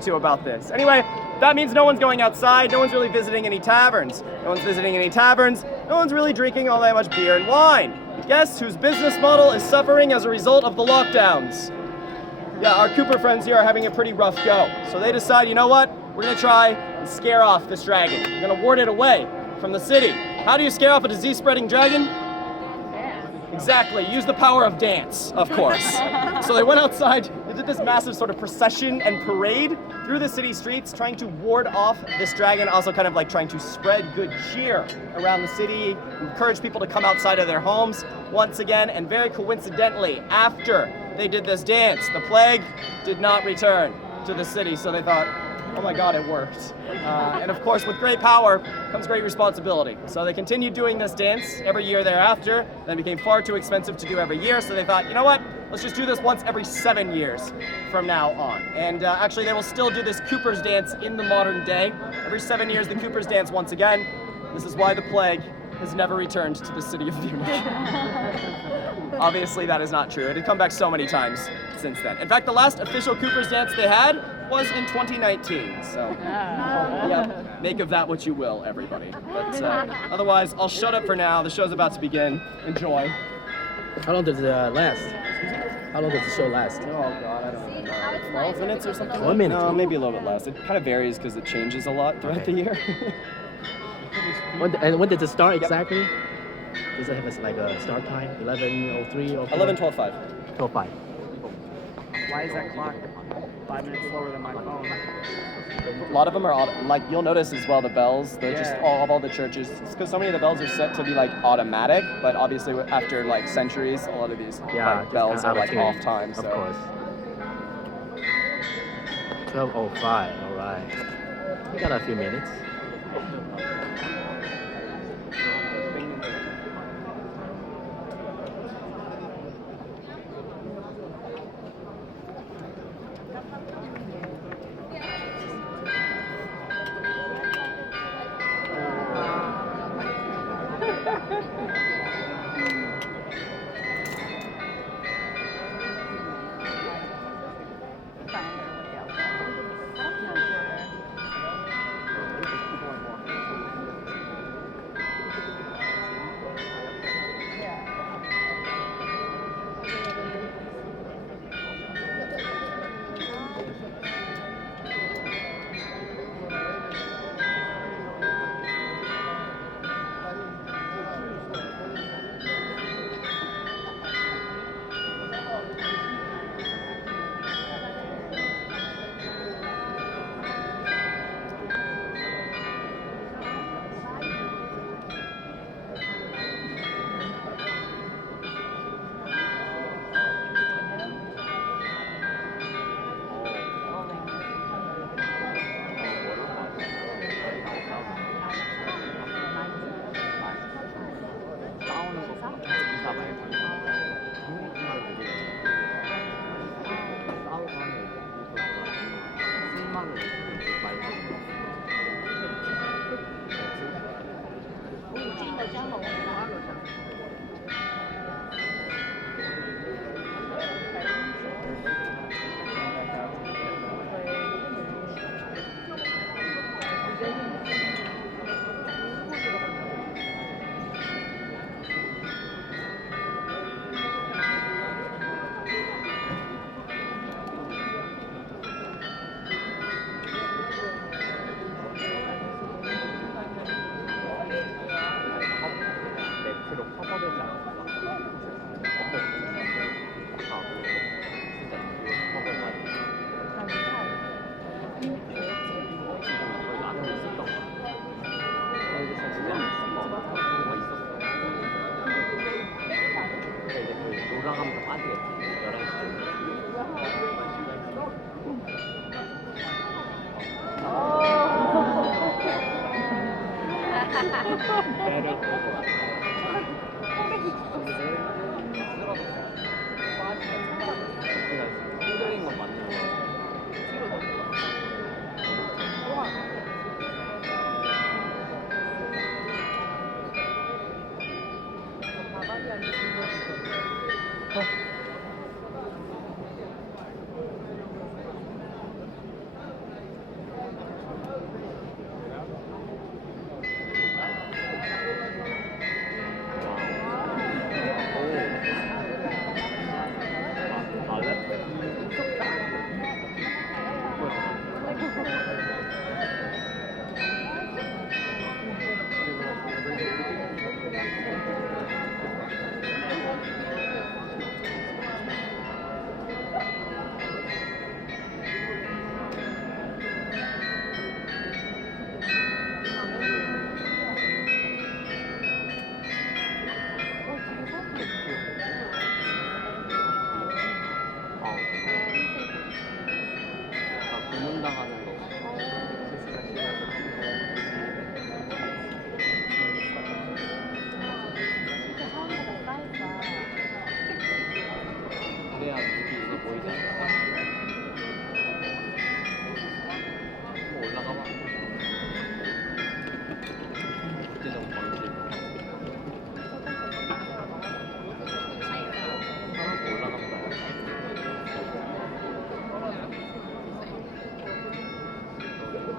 to about this. Anyway, that means no one's going outside, no one's really visiting any taverns. No one's visiting any taverns, no one's really drinking all that much beer and wine. Guess whose business model is suffering as a result of the lockdowns? Yeah, our Cooper friends here are having a pretty rough go. So they decide, you know what? We're gonna try and scare off this dragon. We're gonna ward it away from the city. How do you scare off a disease-spreading dragon? Exactly, use the power of dance, of course. So they went outside, they did this massive sort of procession and parade through the city streets, trying to ward off this dragon, also kind of like trying to spread good cheer around the city, encourage people to come outside of their homes once again, and very coincidentally, after they did this dance, the plague did not return to the city, so they thought, oh my God, it worked. And of course, with great power comes great responsibility. So they continued doing this dance every year thereafter, then it became far too expensive to do every year, so they thought, you know what, let's just do this once every 7 years from now on. And actually, they will still do this Cooper's dance in the modern day. Every 7 years, the Cooper's dance once again. This is why the plague has never returned to the city of Munich. Obviously, that is not true. It had come back so many times since then. In fact, the last official Cooper's dance they had was in 2019. So, yeah, make of that what you will, everybody. But otherwise, I'll shut up for now. The show's about to begin. Enjoy. How long does it last? How long does the show last? Oh God, I don't know. 12 minutes or something? 12 minutes? No, maybe a little bit less. It kind of varies because it changes a lot throughout the year. When did it start exactly? Does it have like a start time? 11:03 or 11:12:05. 12:05. Why is that clock 5 minutes slower than my phone? A lot of them are like you'll notice as well. The bells, they're just all the churches. It's because so many of the bells are set to be like automatic, but obviously after like centuries, a lot of these like, bells are like off time. So. Of course. 12:05. All right. We got a few minutes.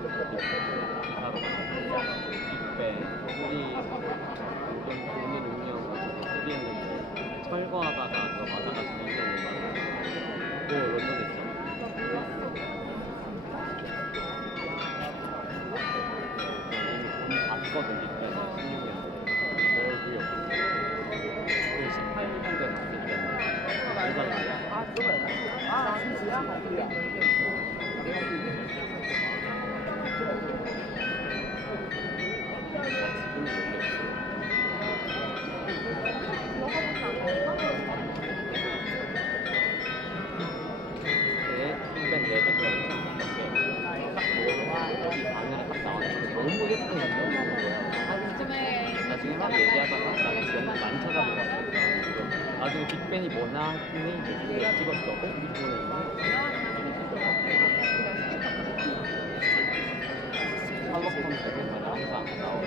빅뱅, 우리 국민 운영 수비했는데 철거하다가 그거 맞아가지고 이전에 또 런던에 이미 봤거든 빅뱅 16년도에 별구이 없어. 18년도에 봤을 때는 빅뱅 레벨이 엄청 높았는데 딱 보고 어디 방에를 딱 나왔는데 너무 예쁜 거야. 나중에 막 얘기하다가 나 지금 많이 찾아보고 나중에 빅뱅이 뭐나 했더니 내가 찍었어. 샬롯 홈즈 옛날에 항상 나오고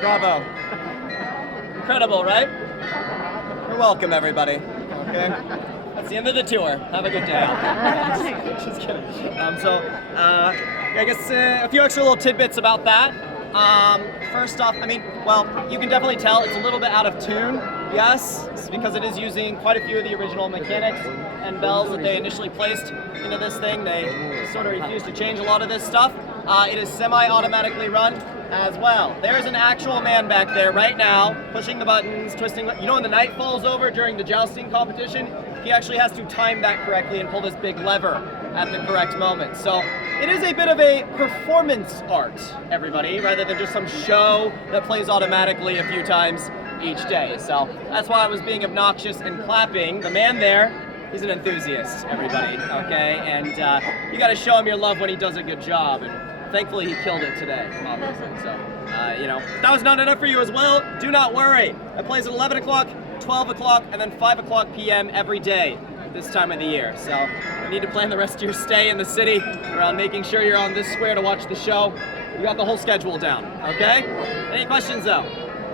Bravo. Incredible, right? You're welcome, everybody. Okay? That's the end of the tour. Have a good day. Just kidding. I guess a few extra little tidbits about that. First off, I mean, well, you can definitely tell it's a little bit out of tune. Yes, it's because it is using quite a few of the original mechanics and bells that they initially placed into this thing. They sort of refused to change a lot of this stuff. It is semi-automatically run as well. There's an actual man back there right now, pushing the buttons, twisting. You know when the knight falls over during the jousting competition? He actually has to time that correctly and pull this big lever at the correct moment. So it is a bit of a performance art, everybody, rather than just some show that plays automatically a few times each day. So that's why I was being obnoxious and clapping. The man there, he's an enthusiast, everybody, okay? And you gotta show him your love when he does a good job. And thankfully he killed it today, obviously. So, you know, if that was not enough for you as well, do not worry. It plays at 11 o'clock, 12 o'clock, and then 5 o'clock p.m. every day this time of the year. So you need to plan the rest of your stay in the city around making sure you're on this square to watch the show. You got the whole schedule down, okay? Any questions though?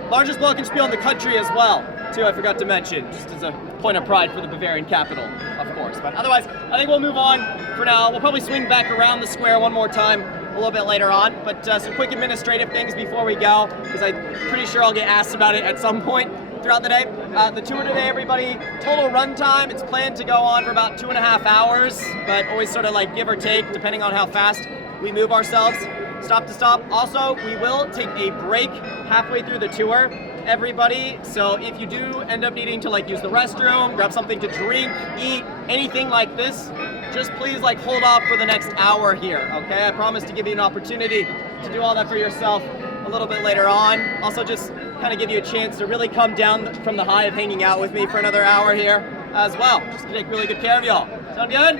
Largest Glockenspiel in the country as well, too, I forgot to mention, just as a point of pride for the Bavarian capital, of course. But otherwise, I think we'll move on for now. We'll probably swing back around the square one more time a little bit later on, but some quick administrative things before we go, because I'm pretty sure I'll get asked about it at some point throughout the day. The tour today, everybody, total run time, it's planned to go on for about 2.5 hours, but always sort of like give or take, depending on how fast we move ourselves, stop to stop. Also, we will take a break halfway through the tour, everybody, so if you do end up needing to like use the restroom, grab something to drink, eat, anything like this, just please like hold off for the next hour here, okay? I promise to give you an opportunity to do all that for yourself a little bit later on. Also just kind of give you a chance to really come down from the high of hanging out with me for another hour here as well. Just to take really good care of y'all. Sound good?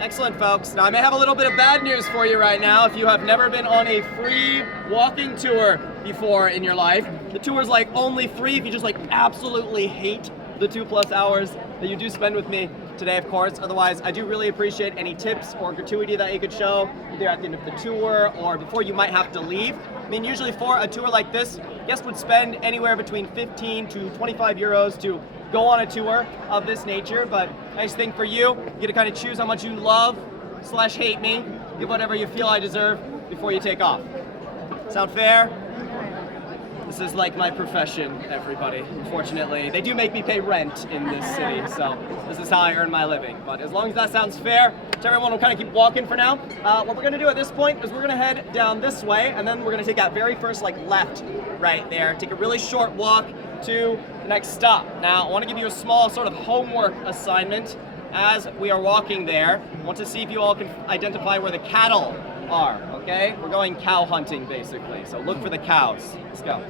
Excellent, folks. Now I may have a little bit of bad news for you right now. If you have never been on a free walking tour before in your life, the tour is like only free if you just like absolutely hate the 2+ hours that you do spend with me today, of course. Otherwise, I do really appreciate any tips or gratuity that you could show either at the end of the tour or before you might have to leave. I mean, usually for a tour like this, guests would spend anywhere between 15 to 25 euros to go on a tour of this nature, but nice thing for you, you get to kind of choose how much you love / hate me, give whatever you feel I deserve before you take off. Sound fair? This is like my profession, everybody. Unfortunately, they do make me pay rent in this city, so this is how I earn my living. But as long as that sounds fair to everyone, we'll kind of keep walking for now. What we're gonna do at this point is we're gonna head down this way, and then we're gonna take that very first like left right there, take a really short walk to the next stop. Now, I wanna give you a small sort of homework assignment as we are walking there. I want to see if you all can identify where the cattle are, okay? We're going cow hunting, basically, so look for the cows. Let's go.